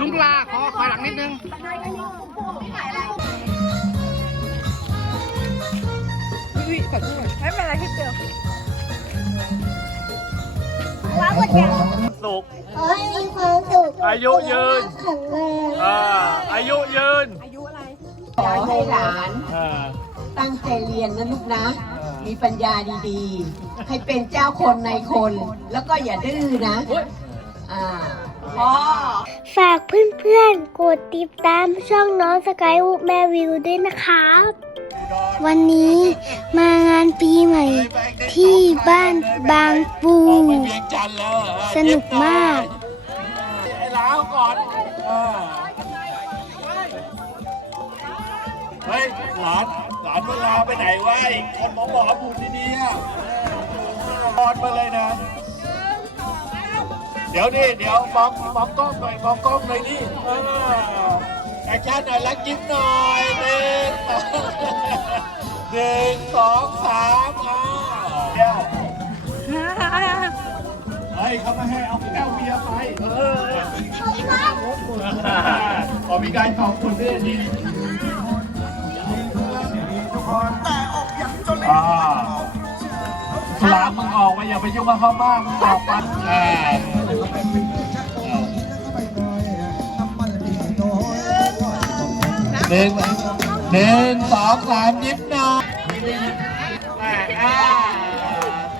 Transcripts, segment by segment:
ลุงลาขอขอหลังนิดนึงไม่เป็นไรพี่เตียวสุขขอให้มีความสุขอายุยืนแข็งแรงอ่าอายุยืนขอให้หลาน ตั้งใจเรียนนะลูกนะ มีปัญญาดีๆ ให้เป็นเจ้าคนในคน แล้วก็อย่าดื้อนะอ่าพ่อฝากเพื่อนๆ กดติดตามช่องน้องสกายวูแม่วิวด้วยนะครับ วันนี้มางานปีใหม่ที่บ้านบางปูเวียงจันทร์แล้วสนุกมาก ไอ้ล้าวก่อน เฮ้ยหลานหลานเวลาไปไหนวะอีกคนหมอหมอพูดดีๆอะบอลมาเลยนะ เดี๋ยวนี่เดี๋ยวมองมองกล้องหน่อยมองกล้องหน่อยนี่เออแอคชั่นหน่อยแล้วยิ้มหน่อยหนึ่งสองหนึ่งสองสามอ่าเดี๋ยวเฮ้ยเขาไม่ให้เอาแก้วเบียร์ไปเออขอมีการขอบคุณด้วยดี อ่าสลามมึงออกมาอย่าไปยุ่งกับเขาบ้างมึงออกมาอ่าหนึ่งหนึ่งสองสามยิ้มหน่อยแม่อ่า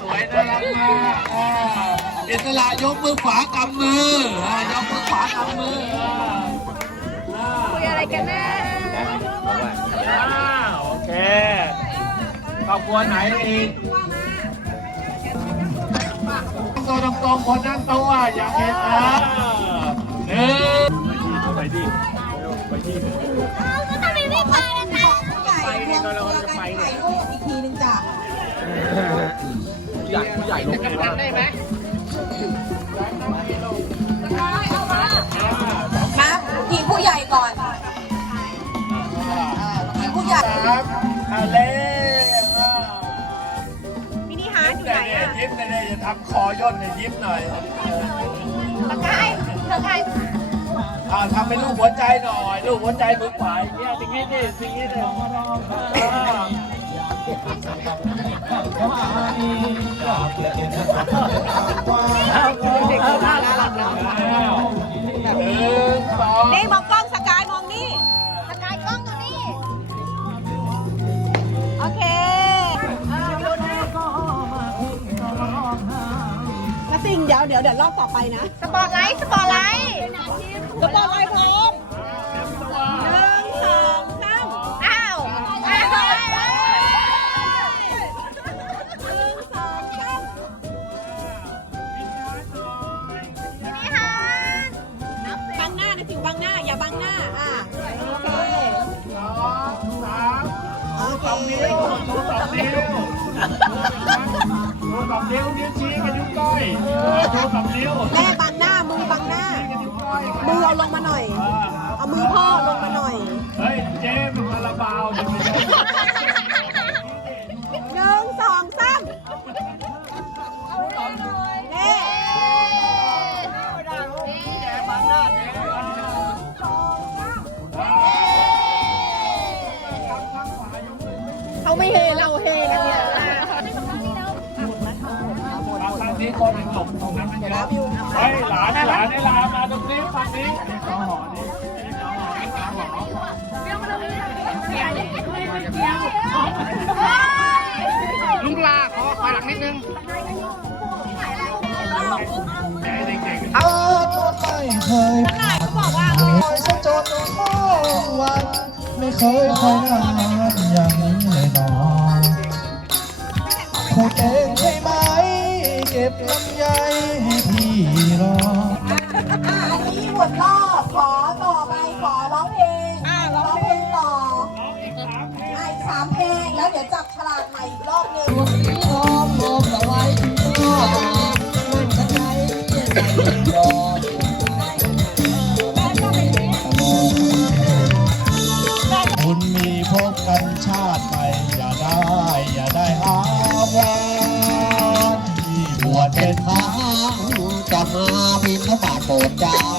สวยน่ารักมากอ่าอิสระยกมือขวากำมืออ่ายกมือขวากำมืออ่า คุยอะไรกันแน่ ครอบครัวไหนอีกตัวตรงๆคนนั่งโต๊ะอะอย่าเห็นนะหนึ่งไปดิไปดิทำไมไม่ไปล่ะคะไปเนี่ยเราจะไปเนี่ยอีกทีนึงจ้ะผู้ใหญ่ผู้ใหญ่ลงเลยนะได้ไหมมาทีมผู้ใหญ่ก่อนทีมผู้ใหญ่ครับอาเล่ ทำคอย่นเนี่ยยิ้มหน่อยตะไคร้ตะไคร้อ่าทำเป็นรูปหัวใจหน่อยรูปหัวใจมือขวาอย่างเงี้ยสิ่งนี้ดิสิ่งนี้ดิอ่าหนึ่ เดี๋ยวเดี๋ยวรอบต่อไปนะ สปอร์ตไลท์สปอร์ตไลท์กระบอกไว้พร้อมหนึ่งสองสามอ้าวอ้าวหนึ่งสองสามนี่ค่ะบังหน้านะจิ๋วบังหน้า อย่าบังหน้า อะโอเคสองสามโอเคสองนิ้วสองนิ้วสองนิ้วนิ้ว ก้อยชูสองนิ้วแม่บังหน้ามือบังหน้ามือเอาลงมาหน่อย เอามือพ่อลง นิดนึง เอาตัวไม่เคยผ่านคอยซะจนข้องวัน ไม่เคยคอยนานอย่างนี้เลยนองพูดเองใช่ไหม เก็บลำไยให้พี่รออะอันนี้หมดรอบขอต่อไปขอร้องเพลงอ่าร้องเพลงต่ออะอีกสามเพลงแล้วเดี๋ยวจับฉลากใหม่อีกรอบหนึ่ง โฟ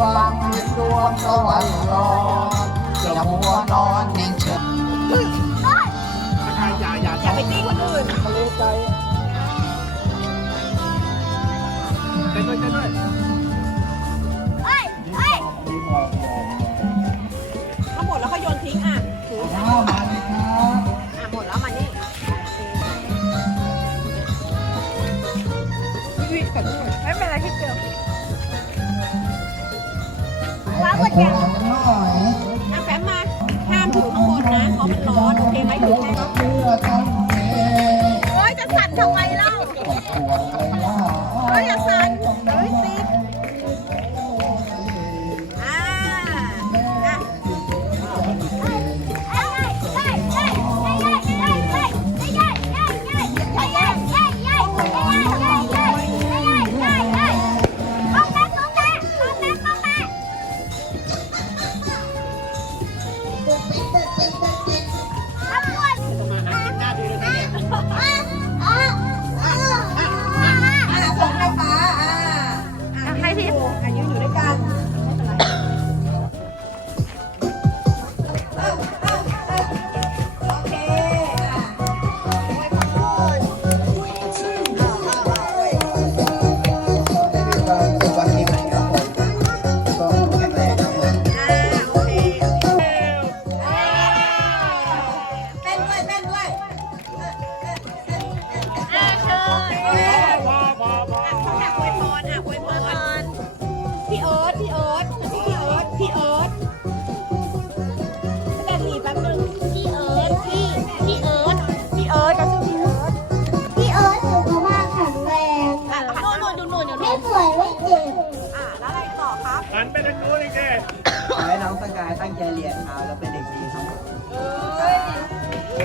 วังเห็นดวงสวรรค์รอจะมัวนอนนิ่งเฉยอย่าอย่าอย่าไปตีคนอื่นไปด้วยไปด้วยถ้าหมดแล้วก็โยนทิ้งอะถืออะมาเลยครับหมดแล้วมานี่ไม่เป็นไรที่ แกหน่อยน้ำแฟ้มมา ห้ามถือข้างบนนะ เพราะมันร้อน โอเคไหมถือแค่เพื่อตั้งเจโอ้ยจะสั่นทำไมเล่าปวดปวดเลยนะเฮ้ยอย่าสั่น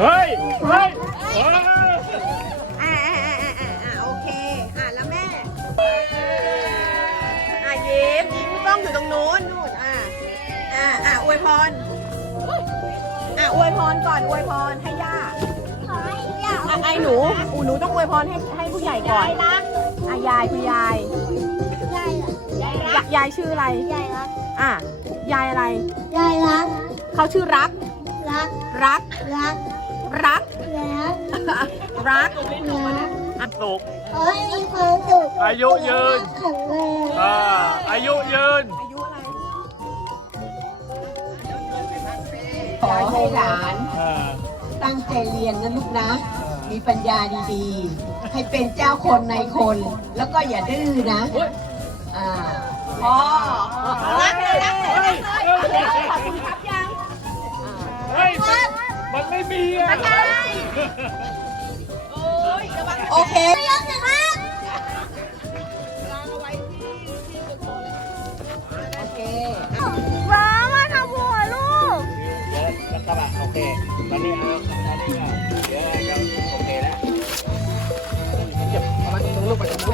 เฮ้ย เฮ้ยเฮ้ยอ่าอ่าอ่าอ่าอ่าโอเค อ่าแล้วแม่ อ่ายิ้มยิ้มกล้องอยู่ตรงนู้นนู่นอ่าอ่าอ่าอวยพร อ่าอวยพรก่อนอวยพรให้ย่าย่าอะไอ้หนูอูหนูต้องอวยพรให้ให้ผู้ใหญ่ก่อนรักอะยายคุณยาย ยายยายรัยากยายชื่ออะไร ยายรักอะยายอะไร ยายรักเขาชื่อรัก รัก รัก รัก รัก รักรักรักอันสุกขอให้มีความสุขอายุยืนแข็งแรงอ่าอายุยืน อายุอะไรขอให้หลานอ่าตั้งใจเรียนนะลูกนะ มีปัญญาดีๆ ให้เป็นเจ้าคนในคน แล้วก็อย่าดื้อนะอ่าพอรักเลยรักเลยรักเลยขอบคุณครับยัง เฮ้ยมัน มันไม่มีอะไม่ใช่โอ้ยระวังโอเคยกสิครับวางเอาไว้ที่ที่โถนโอเคว้าวมาทำหัวลูกบะโอเคนนี้เอาตอนนี้เดี๋ยวเราโอเคแล้วเก็บประมาณนี้ลูกไปจับ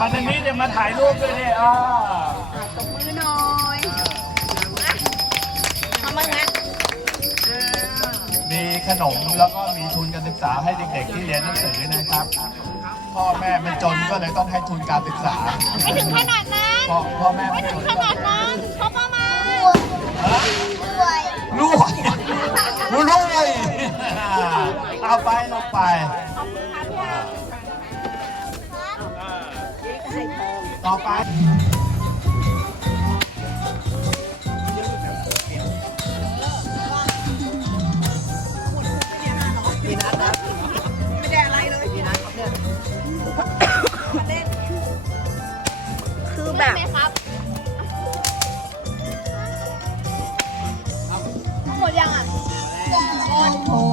มาทางนี้เดี๋ยวมาถ่ายรูปด้วยเนี่ยอ่าตบมือหน่อยทำมางั้นมีขนมแล้วก็มีทุนการศึกษาให้เด็กๆที่เรียนหนังสือนะครับ พ่อแม่ไม่จนก็เลยต้องให้ทุนการศึกษาไม่ถึงขนาดนั้นพ่อพ่อแม่ไม่ขนาดนั้นเขาประมาณรวยรวยเอาไปลงไป ต่อไปไม่ได้อะไรเลยพี่นัทเนี่ยมาเล่นคือแบบครับหมดยังอะหมด